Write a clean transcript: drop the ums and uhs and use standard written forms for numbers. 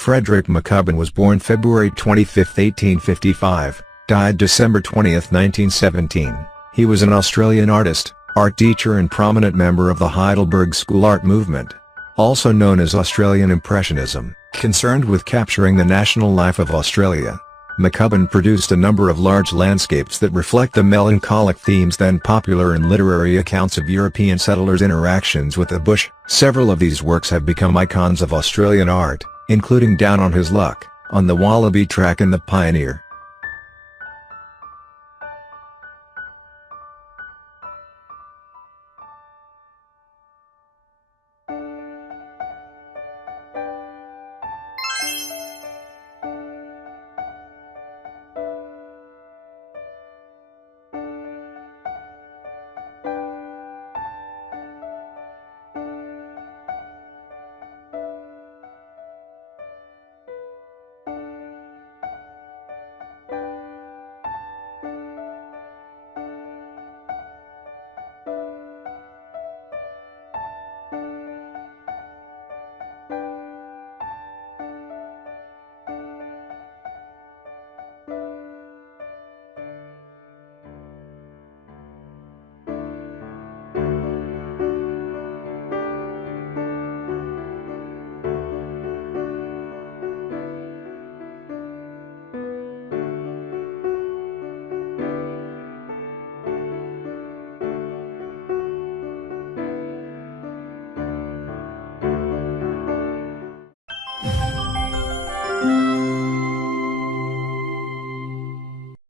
Frederick McCubbin was born February 25, 1855, died December 20, 1917. He was an Australian artist, art teacher and prominent member of the Heidelberg School art movement, also known as Australian Impressionism, concerned with capturing the national life of Australia. McCubbin produced a number of large landscapes that reflect the melancholic themes then popular in literary accounts of European settlers' interactions with the bush. Several of these works have become icons of Australian art, including Down on His Luck, On the Wallaby Track and The Pioneer.